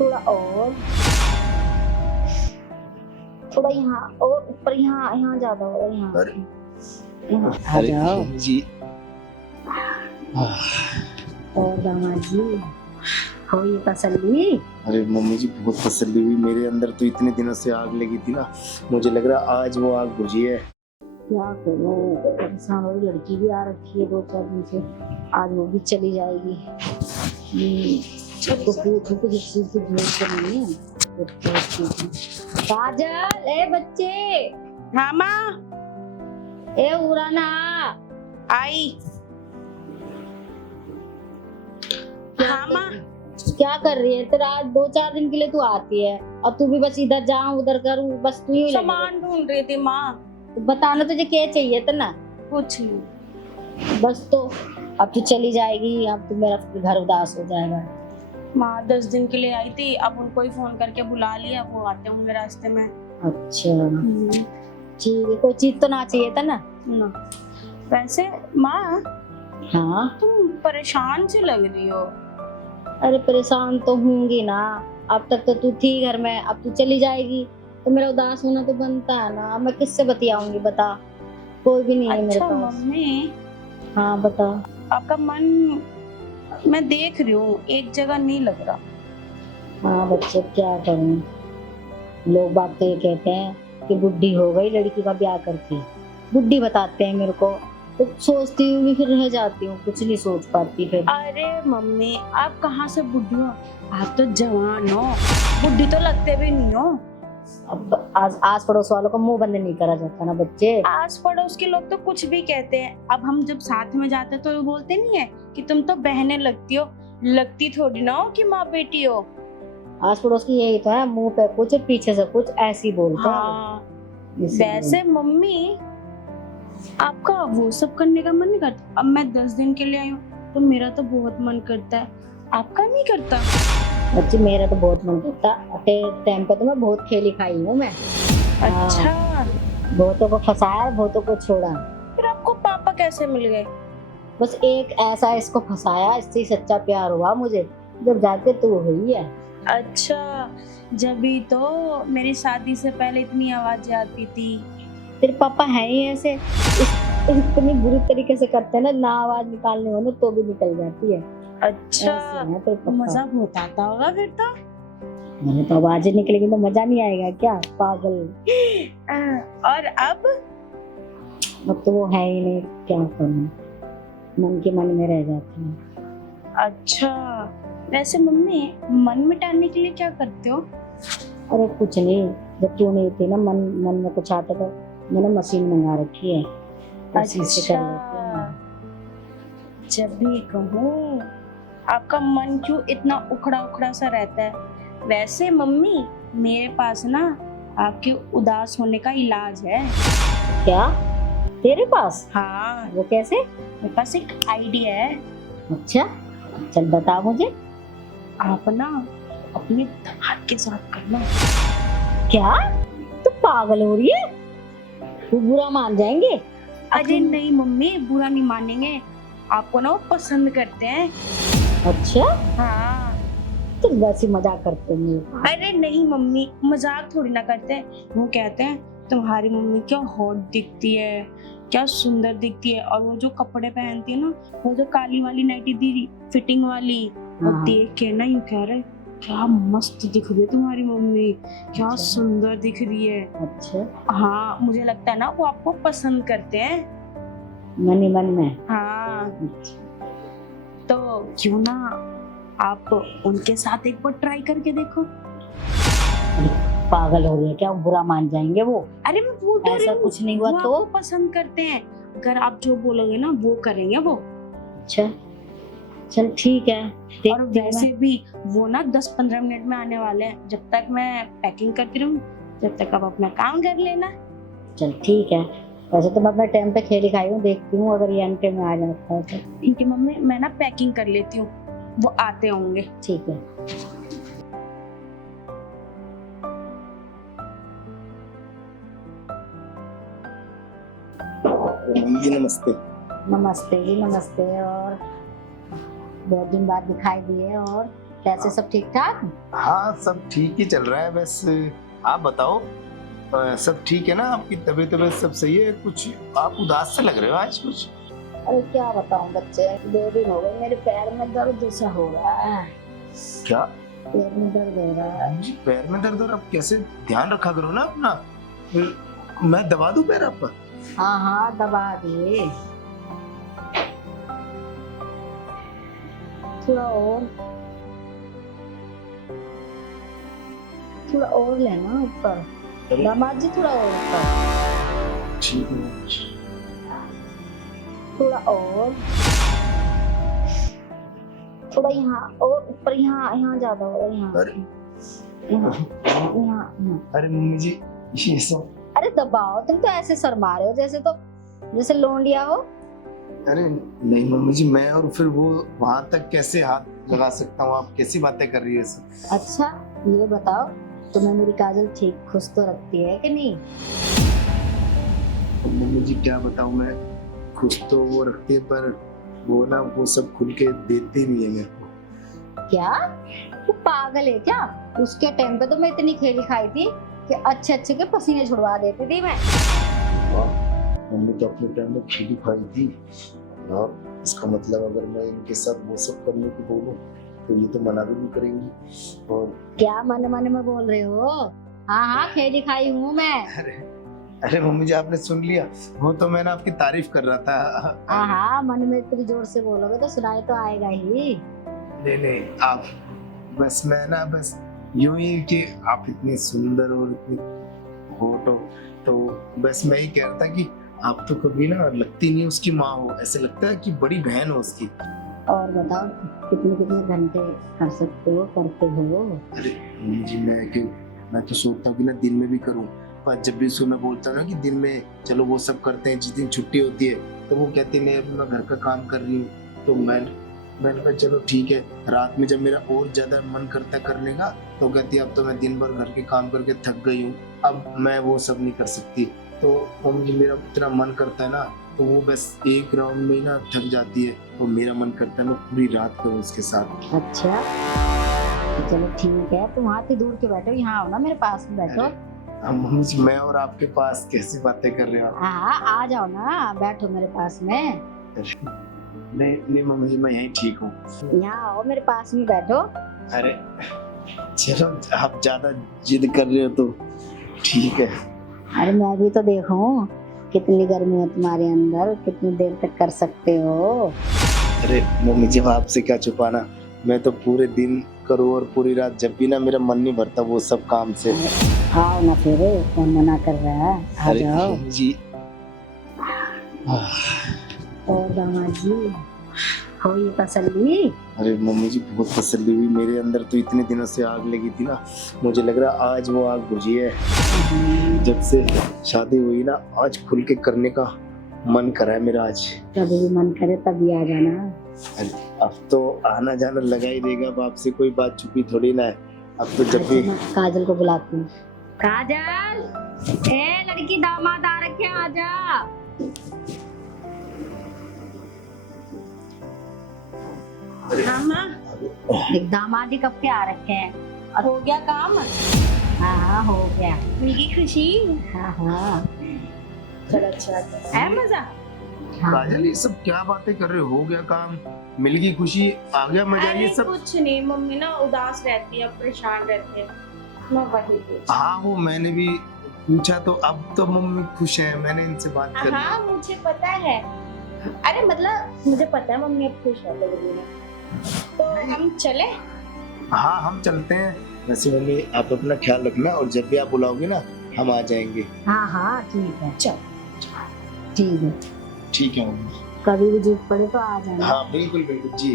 थोड़ा और, थोड़ा यहाँ और ऊपर, यहाँ यहाँ ज्यादा हो रहा है, यहाँ अरे यहाँ आ अरे जाओ। मम्मी जी, और दामाद जी हो ये तसल्ली? अरे मम्मी जी बहुत तसल्ली हुई। मेरे अंदर तो इतने दिनों से आग लगी थी ना, मुझे लग रहा आज वो आग बुझी है। क्या करो, परेशान हो, लड़की भी आ रखी है 2-4 दिन से, आज वो भी चली जाएगी। तो पूछो कि जिस चीज की जरूरत नहीं है तो काजल, ए बच्चे, हाँ माँ ए उराना आई। हाँ माँ। क्या कर रही है? तेरा आज 2-4 दिन के लिए तू आती है और तू भी बस इधर जाऊं उधर करूं, बस तू ही सामान ढूंढ रही थी माँ। तो बताना तुझे क्या चाहिए था ना, कुछ नहीं बस। तो अब तू चली जाएगी, अब तो मेरा घर उदास हो जाएगा। माँ, 10 दिन के लिए आई थी, अब उनको ही फोन करके बुला लिया, वो आते होंगे रास्ते में। अच्छा ठीक है, कोई चीज तो ना चाहिए था ना? ना। वैसे माँ, हाँ तुम परेशान सी लग रही हो। अरे परेशान तो होंगी ना, अब तक तो तू थी घर में, अब तू चली जाएगी तो मेरा उदास होना तो बनता है ना। अब मैं किससे बतियाऊंगी बता, कोई भी नहीं है मेरे अच्छा पास। मम्मी, हाँ बता। आपका मन मैं देख रही हूँ एक जगह नहीं लग रहा। हाँ बच्चे क्या करूं, लोग बात तो ये कहते हैं कि बुढ़ी हो गई लड़की का ब्याह करके, बुढ़ी बताते हैं मेरे को, तो सोचती हूँ भी फिर रह जाती हूँ, कुछ नहीं सोच पाती फिर। अरे मम्मी, आप कहाँ से बुढ़ी हो, आप तो जवान हो, बुढ़ी तो लगते भी नहीं हो। अब आस पड़ोस वालों का मुंह बंद नहीं करा जाता ना बच्चे। आस पड़ोस के लोग तो कुछ भी कहते हैं, अब हम जब साथ में जाते हैं तो वो बोलते नहीं है कि तुम तो बहनें लगती हो, लगती थोड़ी ना हो कि माँ बेटी हो। आस पड़ोस की यही तो है, मुंह पे कुछ पीछे से कुछ ऐसी बोलते हैं। हाँ, इसीलिए। वैसे मम्मी, आपका वो सब करने का मन नहीं करता? अब मैं 10 दिन के लिए आई हूँ तो मेरा तो बहुत मन करता है, आपका नहीं करता? बच्चे मेरा तो बहुत मन करता, टाइम पे तो मैं बहुत खेली खाई हूँ मैं। अच्छा, बहुतों को फंसाया, बहुतों को छोड़ा, फिर आपको पापा कैसे मिल गए? बस एक ऐसा इसको फंसाया, इससे ही सच्चा प्यार हुआ मुझे, जब जाके तू हुई है। अच्छा, जब भी तो मेरी शादी से पहले इतनी आवाजें आती थी। तेरे पापा है ही ऐसे, इतनी बुरी तरीके से करते हैं ना आवाज निकालने हो ना तो भी निकल जाती है। अच्छा, ऐसे हैं तेरे पापा। मजा बहुत आता होगा फिर तो। मैंने तो आवाजें निकलेगी तो मजा नहीं आएगा क्या पागल? और अब तो वो है ही नहीं, क्या करूं, मन के मन में रह जाती है। अच्छा, वैसे मम्मी, मन मिटाने के लिए क्या करते हो? अरे कुछ नहीं, जब तू नहीं थी ना, मन में कुछ आता तो मैंने मशीन मंगा रखी है, उसी से कर लेती हूँ। जब भी कहूँ आपका मन क्यों इतना उखड़ा उखड़ा सा रहता है? वैसे मम्मी, मेरे पास ना आपके उदास होने का इलाज है। क्या तेरे पास? हाँ, वो कैसे? मेरे पास एक आइडिया है। अच्छा चल बता मुझे। आप ना अपने दामाद के साथ करना। क्या तू पागल हो रही है? तू बुरा मान जाएंगे। अरे नहीं मम्मी, बुरा नहीं मानेंगे, आपको ना वो पसंद करते हैं। अच्छा हाँ। तो वैसे मजाक करते हैं। अरे नहीं मम्मी, मजाक थोड़ी ना करते हैं, वो कहते हैं तुम्हारी मम्मी क्या हॉट दिखती है, क्या सुंदर दिखती है, और वो जो कपड़े पहनती है ना, वो जो काली वाली नाइटी दी फिटिंग वाली, वो हाँ। देख के ना यूं कह रहे क्या मस्त दिख रही है तुम्हारी मम्मी, क्या अच्छा। सुंदर दिख रही है। अच्छा हाँ, मुझे लगता है ना वो आपको पसंद करते हैं। मन ही मन में। हाँ, अच्छा। तो क्यों ना आप उनके साथ एक बार ट्राई करके देखो। पागल हो गए क्या, बुरा मान जाएंगे वो? अरे मैं बोल तो रही ऐसा हूँ, कुछ नहीं हुआ वो तो? आपको पसंद करते हैं, अगर आप जो बोलोगे ना वो करेंगे वो। अच्छा चल ठीक है, और वैसे भी वो ना 10-15 मिनट में आने वाले हैं, जब तक मैं पैकिंग करती रहूँ जब तक आप अपना काम कर लेना। चल ठीक है, वैसे तो मैं अपने टाइम पे खेली खाई हूँ, देखती हूँ अगर ये एंड में आ जाता है तो। इनकी मम्मी, मैं ना पैकिंग कर लेती हूँ, वो आते होंगे। ठीक है। मम्मी जी नमस्ते। नमस्ते जी नमस्ते। और बहुत दिन बाद दिखाई दिए, और कैसे सब ठीक ठाक? हाँ सब ठीक ही चल रहा है। बस आप बताओ, सब ठीक है ना? आपकी तबीयत सब सही है? कुछ आप उदास से लग रहे हो आज कुछ। अरे क्या बताऊं बच्चे, 2 दिन हो गए मेरे पैर में दर्द जैसा हो रहा है। क्या पैर में दर्द हो रहा है। जी पैर में दर्द? और आप कैसे ध्यान रखा करो ना अपना। फिर मैं दबा दूं पैर आपका? हाँ हाँ दबा दे, थोड़ा और लेना ऊपर। दामाद जी थोड़ा और ऊपर, ठीक है। थोड़ा और, थोड़ा यहाँ और ऊपर, यहाँ ज्यादा हो रहा है, यहाँ अरे यहाँ। अरे मम्मी जी ये सब। अरे दबाओ, तुम तो ऐसे शर्मा रहे हो जैसे लोंडिया हो। अरे नहीं मम्मी जी, मैं और फिर वो वहां तक कैसे हाथ लगा सकता हूँ? आप कैसी बातें कर रही है सब? अच्छा ये बताओ, तुम्हें मेरी काजल ठीक खुश तो रखती है कि नहीं? मम्मी जी क्या बताऊँ मैं, खुश तो वो रखती है पर वो ना वो सब खुल के देती नहीं है मेरे को। क्या तू पागल है क्या? उसके टाइम पे तो मैं इतनी खेली खाई थी कि अच्छे के पसीने छुड़वा देती थी मैं। मम्मी तो अपने टाइम में खीरी खाई थी यार। इसका मतलब अगर मैं इनके साथ वो सब करने को बोलूं तो ये तो मना भी नहीं करेंगी। और क्या मन मन में बोल रहे हो? हाँ हाँ खेली खाई हूँ मैं। अरे मम्मी जी आपने सुन लिया, वो तो मैंने आपकी तारीफ कर रहा था। हाँ हाँ मन में इतनी जोर से बोलोगे तो सुनाई तो आएगा ही। नहीं आप, बस मैं ना बस यूं ही कि आप इतनी सुंदर और इतनी होट हो, तो बस मैं ही कह रहा था कि आप तो कभी ना लगती नहीं उसकी माँ हो, ऐसे लगता है कि बड़ी बहन हो उसकी। और बताओ कितने घंटे कर सकते हो, करते हो? अरे मम्मी जी मैं तो सोचता हूँ कि ना दिन में भी करूँ, पर जब भी उसको मैं बोलता हूँ ना कि दिन में चलो वो सब करते हैं, जिस दिन छुट्टी होती है तो वो कहती नहीं अभी मैं घर का काम कर रही हूँ। तो मैंने कहा चलो ठीक है। रात में जब मेरा और ज्यादा मन करता है करने का तो कहती है अब तो मैं दिन भर घर के काम करके थक गई हूँ, अब मैं वो सब नहीं कर सकती। तो मम्मी जी मेरा इतना मन करता है ना, तो वो बस एक राउंड में ही ना थक जाती है, तो मेरा मन करता है मैं पूरी रात करूँ उसके साथ। अच्छा तो चलो ठीक है, तुम वहाँ से दूर क्यों बैठो, यहाँ आओ ना मेरे पास में बैठो। मम्मी जी मैं और आपके पास कैसी बातें कर रहे हो? हाँ आ जाओ ना, बैठो मेरे पास में। नहीं मम्मी जी मैं यहीं ठीक हूँ। यहाँ आओ मेरे पास में बैठो। अरे चलो आप ज्यादा जिद कर रहे हो तो ठीक है। अरे मैं भी तो देखूं कितनी गर्मी है तुम्हारे अंदर, कितनी देर तक कर सकते हो। अरे मम्मी जी आपसे क्या छुपाना, मैं तो पूरे दिन करूँ और पूरी रात, जब भी ना मेरा मन नहीं भरता वो सब काम से। आओ ना फिर, कौन मना कर रहा है, आ अरे जाओ। मम्मी जी और दामाद जी हो ये तसल्ली? अरे मम्मी जी बहुत तसल्ली हुई, मेरे अंदर तो इतने दिनों से आग लगी थी ना, मुझे लग रहा आज वो आग बुझी है। जब से शादी हुई ना आज खुल के करने का मन करा है मेरा। आज कभी भी मन करे तभी आ जाना। अरे अब तो आना जाना लगा ही देगा, अब आपसे कोई बात छुपी थोड़ी ना है। अब तो जब भी काजल को बुलाती हूँ। काजल ए लड़की दामाद आ रखे, आजा। हाँ माँ, एक दामाद ही कब के आ रखे हैं। हो गया काम? हाँ हो गया। मिली खुशी? हाँ चलो अच्छा है मजा। काजल ये सब क्या बातें कर रहे हो गया काम, मिल गई खुशी, आ गया मजा, ये सब कुछ नहीं, मम्मी ना उदास रहती है, परेशान रहती है, मैं वही पूछ। हाँ वो मैंने भी पूछा तो अब तो मम्मी खुश है, मैंने इनसे बात कर ली। हाँ मुझे पता है, अरे मतलब मुझे पता है मम्मी अब खुश है लग रही है। तो हम चले? हाँ हम चलते हैं। वैसे मम्मी आप अपना ख्याल रखना और जब भी आप बुलाओगे ना हम आ जाएंगे। हाँ ठीक है, चल ठीक है मम्मी। कभी भी जरूरत पड़े तो आ जाना। हाँ बिल्कुल जी।